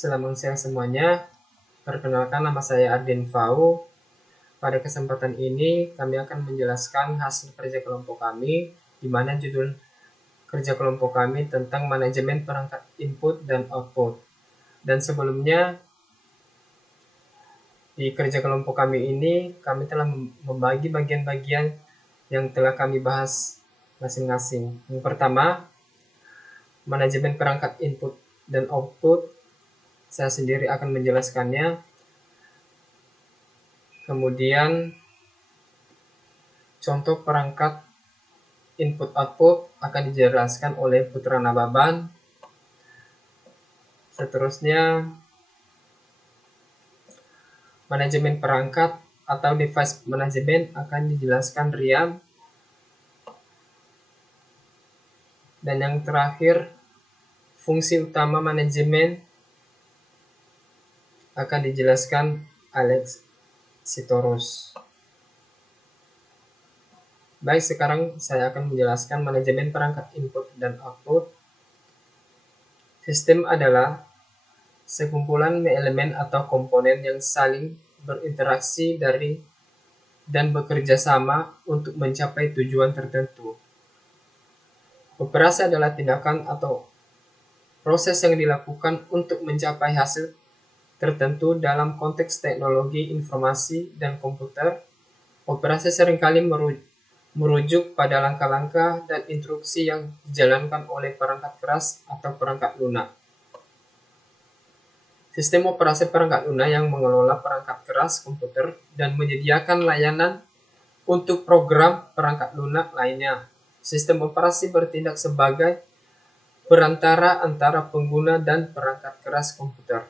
Selamat siang semuanya. Perkenalkan, nama saya Arden Fau. Pada kesempatan ini kami akan menjelaskan hasil kerja kelompok kami, di mana judul kerja kelompok kami tentang manajemen perangkat input dan output. Dan sebelumnya di kerja kelompok kami ini kami telah membagi bagian-bagian yang telah kami bahas masing-masing. Yang pertama, manajemen perangkat input dan output. Saya sendiri akan menjelaskannya. Kemudian contoh perangkat input-output akan dijelaskan oleh Putra Nababan. Seterusnya, manajemen perangkat atau device management akan dijelaskan Riam. Dan yang terakhir, fungsi utama manajemen akan dijelaskan Alex Sitorus. Baik, sekarang saya akan menjelaskan manajemen perangkat input dan output. Sistem adalah sekumpulan elemen atau komponen yang saling berinteraksi dan bekerja sama untuk mencapai tujuan tertentu. Operasi adalah tindakan atau proses yang dilakukan untuk mencapai hasil tertentu dalam konteks teknologi informasi dan komputer. Operasi seringkali merujuk pada langkah-langkah dan instruksi yang dijalankan oleh perangkat keras atau perangkat lunak. Sistem operasi perangkat lunak yang mengelola perangkat keras komputer dan menyediakan layanan untuk program perangkat lunak lainnya. Sistem operasi bertindak sebagai perantara antara pengguna dan perangkat keras komputer.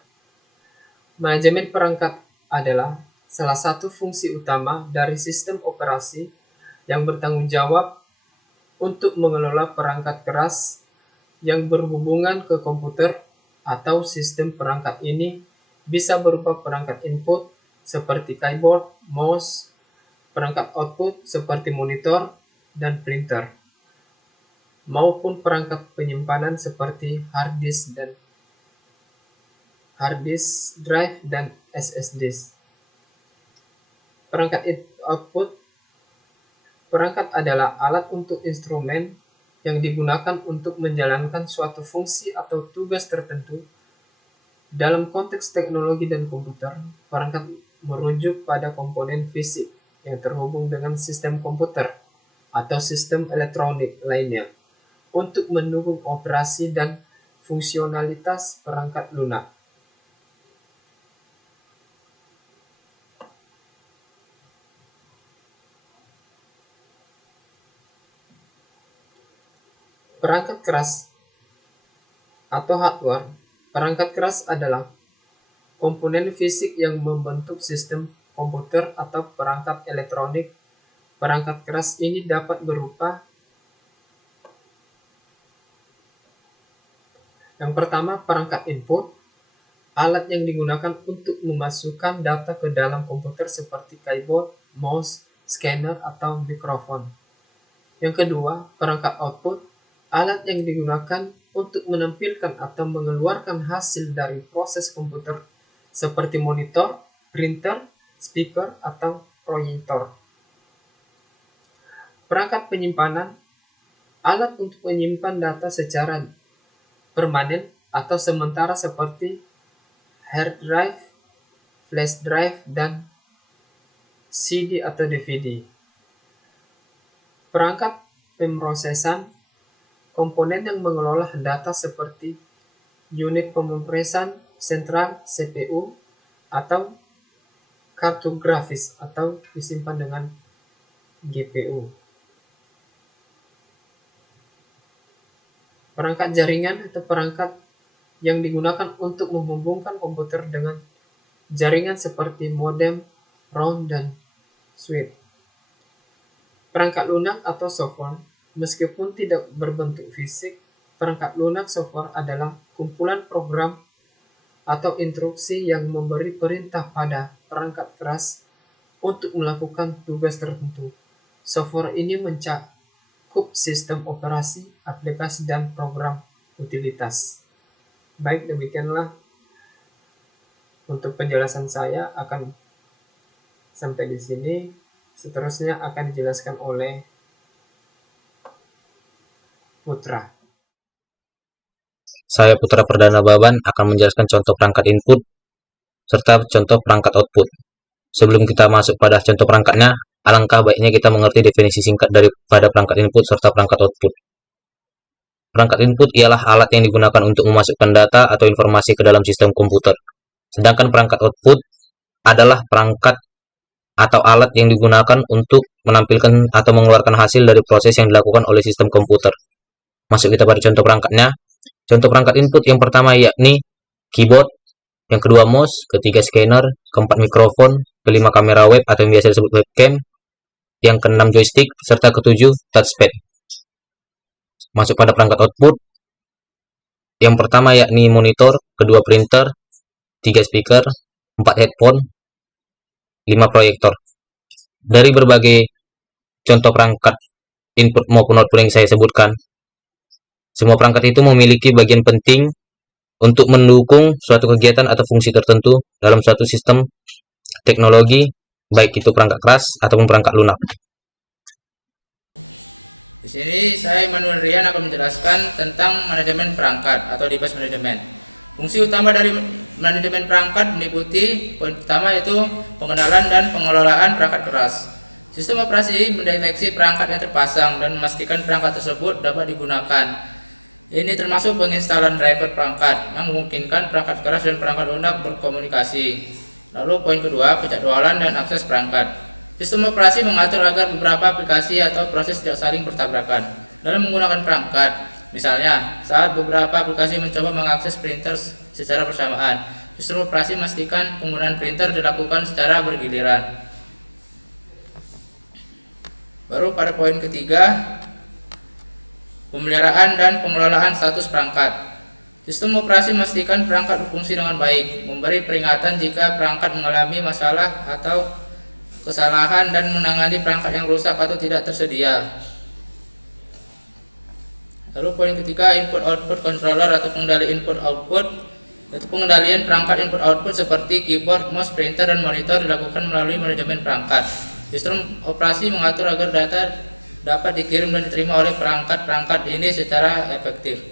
Manajemen perangkat adalah salah satu fungsi utama dari sistem operasi yang bertanggung jawab untuk mengelola perangkat keras yang berhubungan ke komputer atau sistem perangkat ini bisa berupa perangkat input seperti keyboard, mouse, perangkat output seperti monitor dan printer, maupun perangkat penyimpanan seperti hard disk, drive, dan SSD. Perangkat output. Perangkat adalah alat untuk instrumen yang digunakan untuk menjalankan suatu fungsi atau tugas tertentu. Dalam konteks teknologi dan komputer, perangkat merujuk pada komponen fisik yang terhubung dengan sistem komputer atau sistem elektronik lainnya untuk mendukung operasi dan fungsionalitas perangkat lunak. Perangkat keras atau hardware. Perangkat keras adalah komponen fisik yang membentuk sistem komputer atau perangkat elektronik. Perangkat keras ini dapat berupa: yang pertama, perangkat input, alat yang digunakan untuk memasukkan data ke dalam komputer seperti keyboard, mouse, scanner, atau mikrofon. Yang kedua, perangkat output, alat yang digunakan untuk menampilkan atau mengeluarkan hasil dari proses komputer seperti monitor, printer, speaker, atau proyektor. Perangkat penyimpanan, alat untuk menyimpan data secara permanen atau sementara seperti hard drive, flash drive, dan CD atau DVD. Perangkat pemrosesan, komponen yang mengelola data seperti unit pemrosesan sentral CPU atau kartu grafis atau disimpan dengan GPU. Perangkat jaringan atau perangkat yang digunakan untuk menghubungkan komputer dengan jaringan seperti modem, ROM, dan switch. Perangkat lunak atau software. Meskipun tidak berbentuk fisik, perangkat lunak software adalah kumpulan program atau instruksi yang memberi perintah pada perangkat keras untuk melakukan tugas tertentu. Software ini mencakup sistem operasi, aplikasi, dan program utilitas. Baik, demikianlah Untuk penjelasan saya akan sampai di sini. Seterusnya akan dijelaskan oleh Putra. Saya Putra Perdana Baban akan menjelaskan contoh perangkat input serta contoh perangkat output. Sebelum kita masuk pada contoh perangkatnya, alangkah baiknya kita mengerti definisi singkat daripada perangkat input serta perangkat output. Perangkat input ialah alat yang digunakan untuk memasukkan data atau informasi ke dalam sistem komputer. Sedangkan perangkat output adalah perangkat atau alat yang digunakan untuk menampilkan atau mengeluarkan hasil dari proses yang dilakukan oleh sistem komputer. Masuk kita pada contoh perangkatnya. Contoh perangkat input yang pertama yakni keyboard, yang kedua mouse, ketiga scanner, keempat mikrofon, kelima kamera web atau yang biasa disebut webcam, yang keenam joystick, serta ketujuh touchpad. Masuk pada perangkat output. Yang pertama yakni monitor, kedua printer, tiga speaker, empat headphone, lima proyektor. Dari berbagai contoh perangkat input maupun output yang saya sebutkan, semua perangkat itu memiliki bagian penting untuk mendukung suatu kegiatan atau fungsi tertentu dalam suatu sistem teknologi, baik itu perangkat keras ataupun perangkat lunak. Di sini saya Immanuel Rian akan menjelaskan tentang manajemen perangkat atau device management. Fungsi utama dari manajemen perangkat meliputi poin pertama yaitu pengenalan dan pengelolaan perangkat keras. Sistem operasi mendeteksi perangkat yang terpasang dan memastikan perangkat tersebut dapat digunakan. Ini termasuk penginstalan driver perangkat yang memungkinkan perangkat keras dan perangkat lunak berkomunikasi. Lalu poin kedua, penjadwalan dan akses perangkat. Sistem operasi mengatur agar beberapa aplikasi atau proses tidak saling bertabrakan dalam menggunakan perangkat. Misalnya, saat beberapa aplikasi mencoba mengakses printer secara bersamaan, sistem operasi memastikan penggunaan printer dilakukan secara bergiliran. Baru pada poin ketiga, pemeliharaan dan pengelolaan status perangkat. Sistem operasi memastikan perangkat berfungsi dengan baik, memberi peringatan jika perangkat mengalami masalah atau kesalahan dan menangani perangkat yang rusak atau tidak tersedia. Lalu poin ketiga, input output controller atau pengendali input output, yaitu pengendalian perangkat input output seperti keyboard, mouse, printer, dan monitor dilakukan melalui manajemen perangkat. Sistem operasi mengatur agar data dapat dikirim dan diterima oleh perangkat-perangkat ini secara efektif.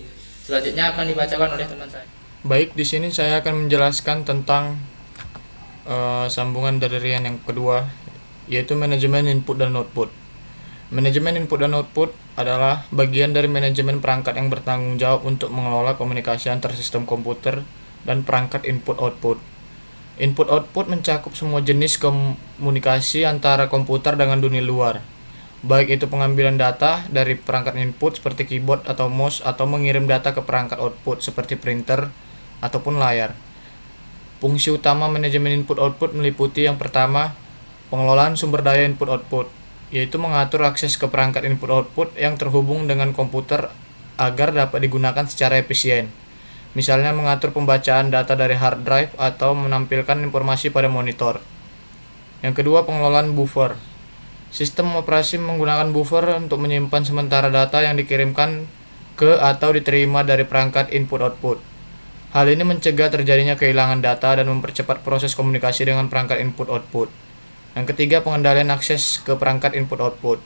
Selanjutnya akan dibacakan oleh teman saya. Baik, di sini saya akan menjelaskan tentang sambungan dari Rian yang kedua, yaitu manajemen input dan output. Manajemen input dan output adalah bagian dari manajemen perangkat yang bertanggung jawab untuk mengelola komunikasi antar sistem komputer dan perangkat input-output. Input-output mencakup semua jenis komunikasi antara komputer dengan dunia luar, baik itu pengambilan data dari perangkat input seperti keyboard atau mouse atau mengirim data ke perangkat output seperti printer ataupun layar. Fungsi utama manajemen input-output meliputi yang pertama, pengelolaan sumber daya input-output, yaitu mengatur akses ke perangkat input-output yang terhubung dengan komputer agar dapat digunakan secara efisien. Misalnya mengatur pembacaan data dari hard drive atau menampilkan informasi pada monitor. Yang kedua, pengelolaan buffer. Sistem operasi menggunakan buffer untuk menyimpan sementara data yang dikirimkan ke atau diterima dari perangkat input-output. Hal ini mencegah terjadinya kehilangan data dan mempercepat proses komunikasi dengan perangkat input-output. Yang ketiga, pengendalian akses ke perangkat input-output.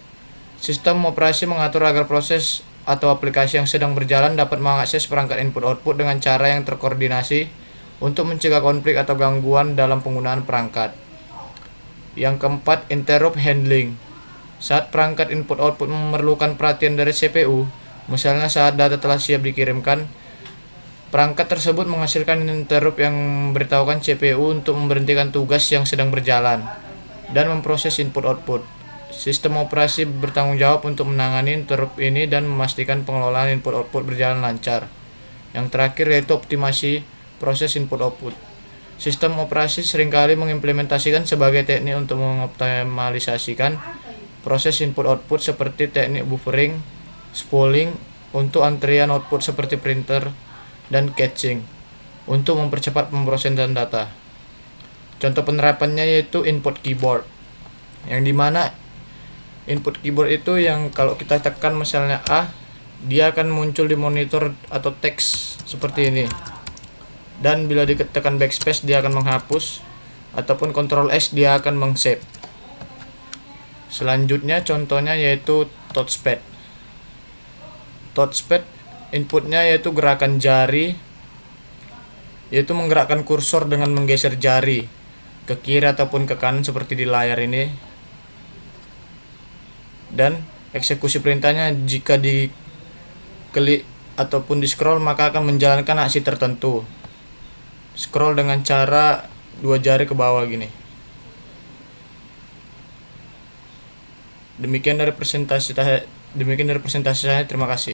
Sistem operasi mengatur agar proses atau aplikasi yang sedang berjalan dapat mengakses perangkat input-output dengan cara yang terkoordinasi untuk mencegah konflik atau gangguan dalam penggunaan perangkat. Yang keempat, interrupt handling. Saat perangkat input-output memerlukan perhatian dari CPU, misalnya saat data telah siap dikirimkan, perangkat tersebut menghasilkan interrupt yang memberitahukan CPU untuk memberhentikan tugas yang sedang berjalan dan memproses input-output. Sistem operasi bertanggung jawab untuk menangani interrupt ini dan memastikan pengelolaan input-output berjalan lancar. Yang terakhir yaitu optimasi proses input-output. Sistem operasi seringkali mengimplementasikan sebagai teknik untuk mengoptimalisasikan proses input-output seperti teknik buffering, spooling untuk antrian output seperti printer, dan caching untuk mempercepat pemrosesan data. Contoh penerapannya yaitu input keyboard, yang dimana input keyboard itu yang kalau kita tekan misalnya A, dia akan muncul di monitor atau teks seperti ini. dan bila ditekan backspace dia akan menghapus, ataupun Ctrl S dia akan meng-save. Selanjutnya contohnya yaitu touchpad. Touchpad inputnya yaitu gerakan jari, yaitu menggerakkan kursor dengan menggeser jari ke kiri ataupun ke kanan seperti di layar ini. Dan eksekusi perintahnya jika diklik ataupun di scroll maka akan menjalankan aksi tertentu. Scroll dengan cara dua jari ke bawah gini. Demikian dari presentasi saya. Terima kasih.